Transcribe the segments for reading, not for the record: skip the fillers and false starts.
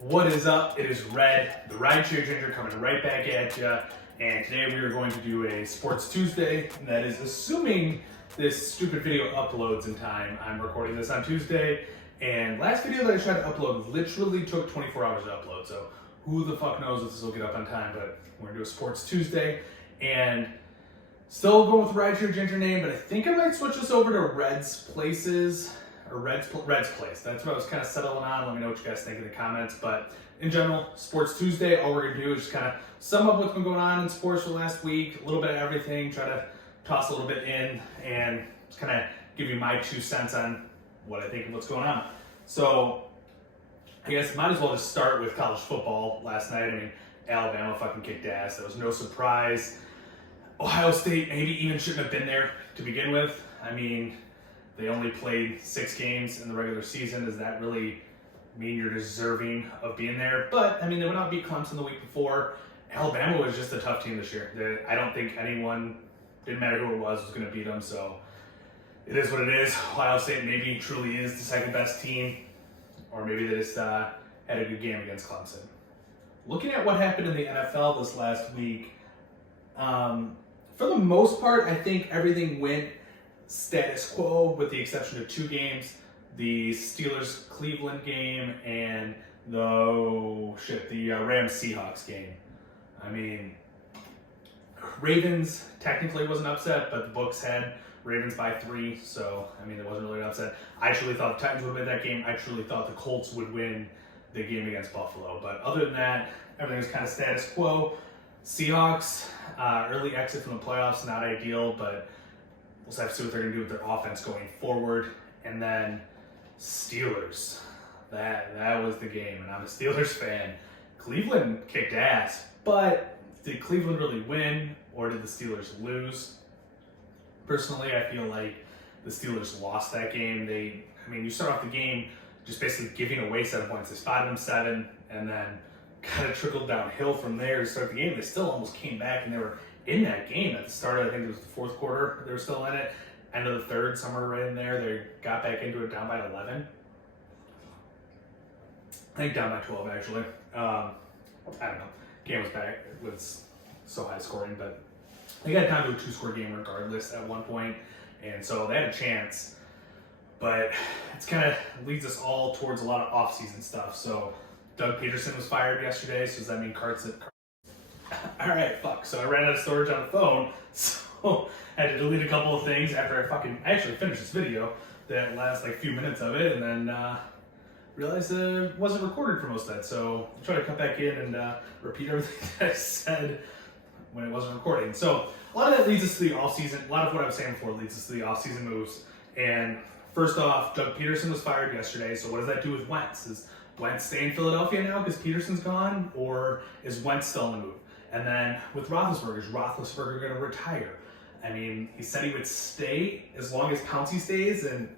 What is up? It is Red, the Rideshare Ginger, coming right back at you. And today we are going to do a Sports Tuesday, and that is assuming this stupid video uploads in time. I'm recording this on Tuesday, and last video that I tried to upload literally took 24 hours to upload, so who the fuck knows if this will get up on time, but we're gonna do a Sports Tuesday, and still going with the Rideshare Ginger name, but I think I might switch this over to Red's Places, or Red's Place. That's what I was kind of settling on. Let me know what you guys think in the comments. But in general, Sports Tuesday, all we're gonna do is just kind of sum up what's been going on in sports for the last week, a little bit of everything, try to toss a little bit in, and just kind of give you my 2 cents on what I think of what's going on. So I guess might as well just start with college football last night. I mean, Alabama fucking kicked ass. That was no surprise. Ohio State maybe even shouldn't have been there to begin with. I mean, they only played 6 games in the regular season. Does that really mean you're deserving of being there? But, I mean, they went out and beat Clemson the week before. Alabama was just a tough team this year. I don't think anyone, didn't matter who it was going to beat them. So it is what it is. Ohio State maybe truly is the second best team. Or maybe they just had a good game against Clemson. Looking at what happened in the NFL this last week, for the most part, I think everything went status quo with the exception of 2 games. The Steelers-Cleveland game and the Rams-Seahawks game. I mean, Ravens technically was an upset, but the books had Ravens by 3, so, I mean, it wasn't really an upset. I truly thought the Titans would win that game. I truly thought the Colts would win the game against Buffalo. But other than that, everything was kind of status quo. Seahawks, early exit from the playoffs, not ideal, but we'll have to see what they're going to do with their offense going forward. And then Steelers. That was the game, and I'm a Steelers fan. Cleveland kicked ass, but did Cleveland really win, or did the Steelers lose? Personally, I feel like the Steelers lost that game. You start off the game just basically giving away 7 points. They spotted them 7, and then kind of trickled downhill from there to start the game. They still almost came back, and they were in that game at the start of, I think it was the 4th quarter, they were still in it. End of the 3rd, somewhere right in there, they got back into it down by 11. I think down by 12, actually. I don't know. Game was back. It was so high scoring, but they got down to a 2-score game regardless at one point, and so they had a chance. But it's kind of leads us all towards a lot of off-season stuff. So Doug Peterson was fired yesterday, so does that mean Cart's all right, fuck. So I ran out of storage on the phone, so I had to delete a couple of things after I actually finished this video, that last like few minutes of it, and then realized it wasn't recorded for most of that. So I'll try to come back in and repeat everything that I said when it wasn't recording. So a lot of that leads us to the off-season. A lot of what I was saying before leads us to the off-season moves. And first off, Doug Peterson was fired yesterday. So what does that do with Wentz? Is Wentz stay in Philadelphia now because Peterson's gone, or is Wentz still on the move? And then with Roethlisberger, is Roethlisberger going to retire? I mean, he said he would stay as long as Pouncey stays, and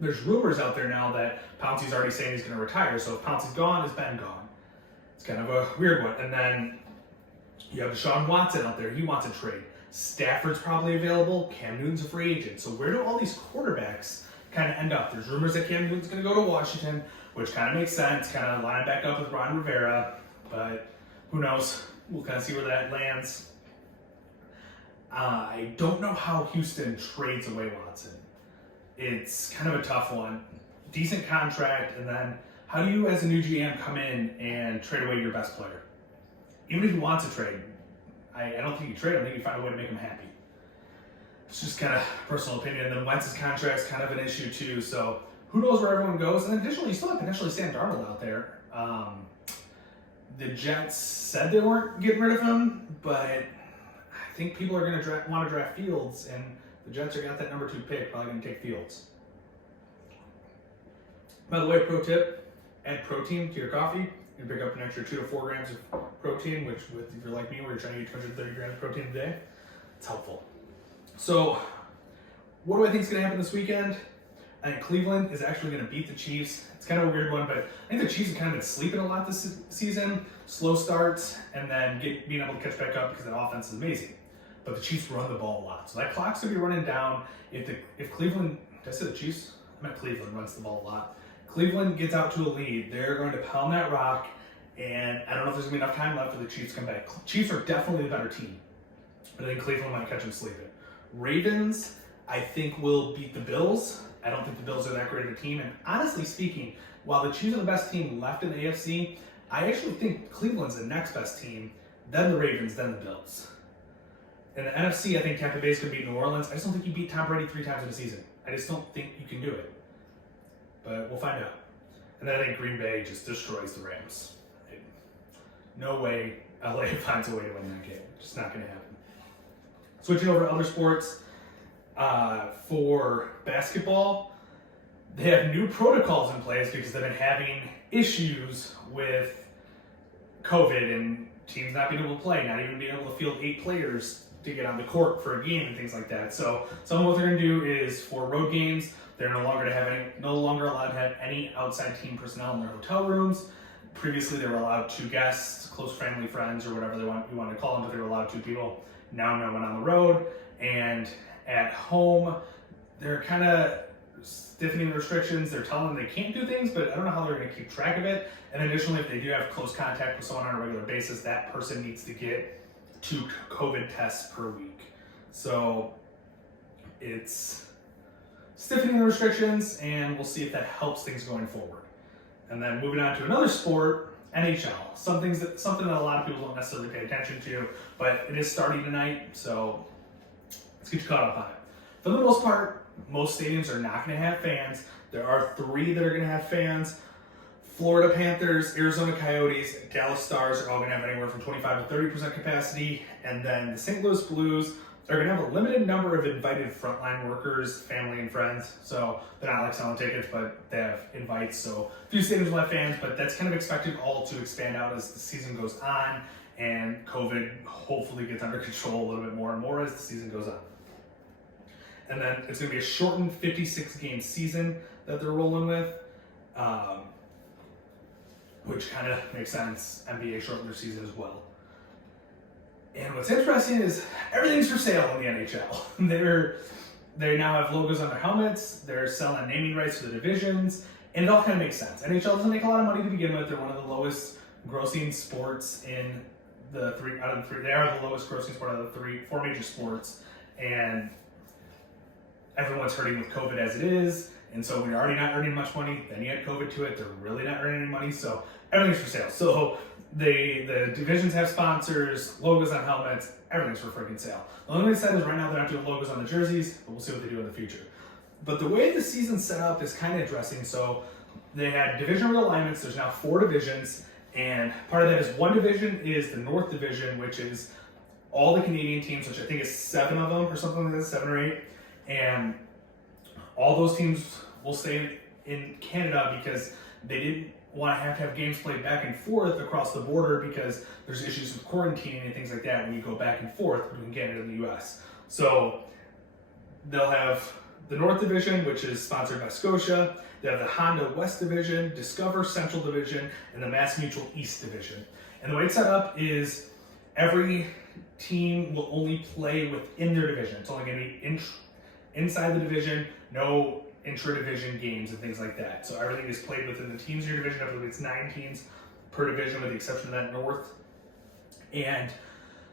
there's rumors out there now that Pouncey's already saying he's going to retire. So if Pouncey's gone, is Ben gone? It's kind of a weird one. And then you have Deshaun Watson out there. He wants a trade. Stafford's probably available. Cam Newton's a free agent. So where do all these quarterbacks kind of end up? There's rumors that Cam Newton's going to go to Washington, which kind of makes sense. Kind of line back up with Ron Rivera. But who knows? We'll kind of see where that lands. I don't know how Houston trades away Watson. It's kind of a tough one. Decent contract, and then how do you as a new GM come in and trade away your best player? Even if he wants to trade, I don't think you trade him. I think you find a way to make him happy. It's just kind of personal opinion. And then Wentz's contract's kind of an issue too, so who knows where everyone goes. And then additionally, you still have potentially Sam Darnold out there. The Jets said they weren't getting rid of him, but I think people are going to want to draft Fields, and the Jets are got that number 2 pick, probably going to take Fields. By the way, pro tip, add protein to your coffee. You can pick up an extra 2 to 4 grams of protein, which if you're like me, where you're trying to get 230 grams of protein a day, it's helpful. So what do I think is going to happen this weekend? I think Cleveland is actually going to beat the Chiefs. It's kind of a weird one, but I think the Chiefs have kind of been sleeping a lot this season. Slow starts, and then being able to catch back up because that offense is amazing. But the Chiefs run the ball a lot. So that clock's going to be running down. If Cleveland, did I say the Chiefs? I meant Cleveland runs the ball a lot. Cleveland gets out to a lead, they're going to pound that rock, and I don't know if there's going to be enough time left for the Chiefs to come back. Chiefs are definitely the better team, but I think Cleveland might catch them sleeping. Ravens, I think, will beat the Bills. I don't think the Bills are that great of a team, and honestly speaking, while the Chiefs are the best team left in the AFC, I actually think Cleveland's the next best team, then the Ravens, then the Bills. In the NFC, I think Tampa Bay's going to beat New Orleans. I just don't think you beat Tom Brady 3 times in a season. I just don't think you can do it. But we'll find out. And then I think Green Bay just destroys the Rams. No way LA finds a way to win that game. Just not going to happen. Switching over to other sports, for basketball, they have new protocols in place because they've been having issues with COVID and teams not being able to play, not even being able to field 8 players to get on the court for a game and things like that. So some of what they're going to do is for road games, they're no longer allowed to have any outside team personnel in their hotel rooms. Previously, they were allowed 2 guests, close family, friends, or whatever you want to call them, but they were allowed 2 people. Now no one on the road. And at home, they're kind of stiffening the restrictions. They're telling them they can't do things, but I don't know how they're going to keep track of it. And additionally, if they do have close contact with someone on a regular basis, that person needs to get 2 COVID tests per week. So it's stiffening the restrictions, and we'll see if that helps things going forward. And then moving on to another sport, NHL. Something that a lot of people don't necessarily pay attention to, but it is starting tonight, so let's get you caught up on it. For the most part, most stadiums are not going to have fans. There are 3 that are going to have fans. Florida Panthers, Arizona Coyotes, Dallas Stars are all going to have anywhere from 25 to 30% capacity. And then the St. Louis Blues are going to have a limited number of invited frontline workers, family and friends. So they're not like selling tickets, but they have invites. So a few stadiums will have fans, but that's kind of expected all to expand out as the season goes on. And COVID hopefully gets under control a little bit more and more as the season goes on. And then it's going to be a shortened 56-game season that they're rolling with, which kind of makes sense. NBA shortened their season as well. And what's interesting is everything's for sale in the NHL. They now have logos on their helmets. They're selling naming rights to the divisions, and it all kind of makes sense. NHL doesn't make a lot of money to begin with. They're one of the lowest grossing sports in the 3 out of the 3. They are the lowest grossing sport out of the 4 major sports, and everyone's hurting with COVID as it is. And so when you're already not earning much money, then you add COVID to it, they're really not earning any money. So everything's for sale. So the divisions have sponsors, logos on helmets, everything's for freaking sale. The only thing they said is right now they're not doing logos on the jerseys, but we'll see what they do in the future. But the way the season's set up is kind of interesting. So they had division realignments. There's now 4 divisions. And part of that is one division is the North Division, which is all the Canadian teams, which I think is 7 of them or something like that, 7 or 8. And all those teams will stay in Canada because they didn't want to have games played back and forth across the border because there's issues with quarantining and things like that when you go back and forth between Canada and the US. So they'll have the North Division, which is sponsored by Scotia. They have the Honda West Division, Discover Central Division, and the Mass Mutual East Division. And the way it's set up is every team will only play within their division. It's only going to be inside the division, no intra-division games and things like that. So everything is played within the teams in your division. I believe it's 9 teams per division with the exception of that North. And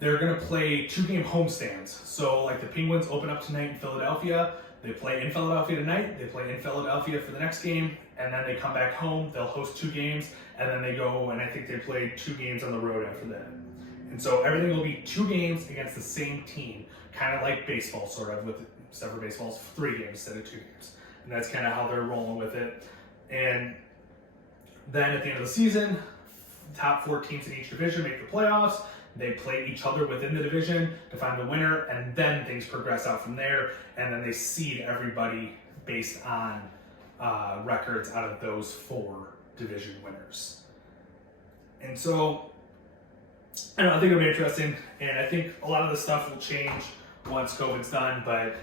they're going to play 2-game homestands. So like the Penguins open up tonight in Philadelphia. They play in Philadelphia tonight. They play in Philadelphia for the next game. And then they come back home. They'll host 2 games. And then they go, and I think they play 2 games on the road after that. And so everything will be 2 games against the same team. Kind of like baseball, sort of, with except for baseball's 3 games instead of 2 games. And that's kind of how they're rolling with it. And then at the end of the season, top 4 teams in each division make the playoffs. They play each other within the division to find the winner, and then things progress out from there. And then they seed everybody based on records out of those 4 division winners. And so, I don't know, I think it'll be interesting. And I think a lot of the stuff will change once COVID's done, but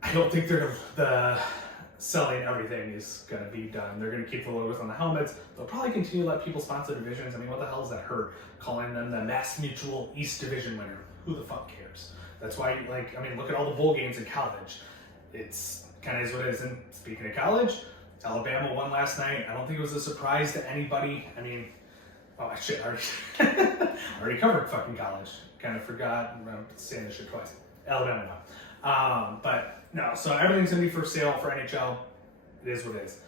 I don't think the selling everything is going to be done. They're going to keep the logos on the helmets. They'll probably continue to let people sponsor divisions. I mean, what the hell is that hurt? Calling them the Mass Mutual East Division winner. Who the fuck cares? That's why, look at all the bowl games in college. It's kind of is what it is. And speaking of college, Alabama won last night. I don't think it was a surprise to anybody. I mean, oh shit, I already covered fucking college. Kind of forgot. I'm saying this shit twice. Alabama won. But no, so everything's gonna be for sale for NHL. It is what it is.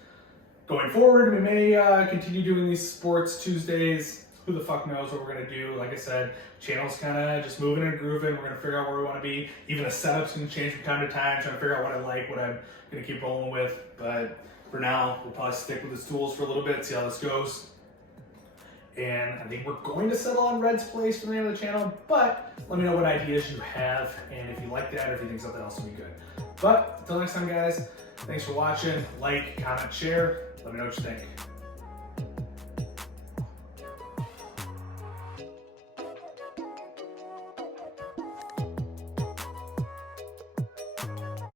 Going forward, we may continue doing these Sports Tuesdays. Who the fuck knows what we're gonna do? Like I said, channel's kind of just moving and grooving. We're gonna figure out where we want to be. Even the setup's gonna change from time to time. Trying to figure out what I like, what I'm gonna keep rolling with. But for now, we'll probably stick with these tools for a little bit, see how this goes. And I think we're going to settle on Red's Place for the name of the channel. But let me know what ideas you have, and if you like that, or if you think something else would be good. But until next time, guys. Thanks for watching. Like, comment, share. Let me know what you think.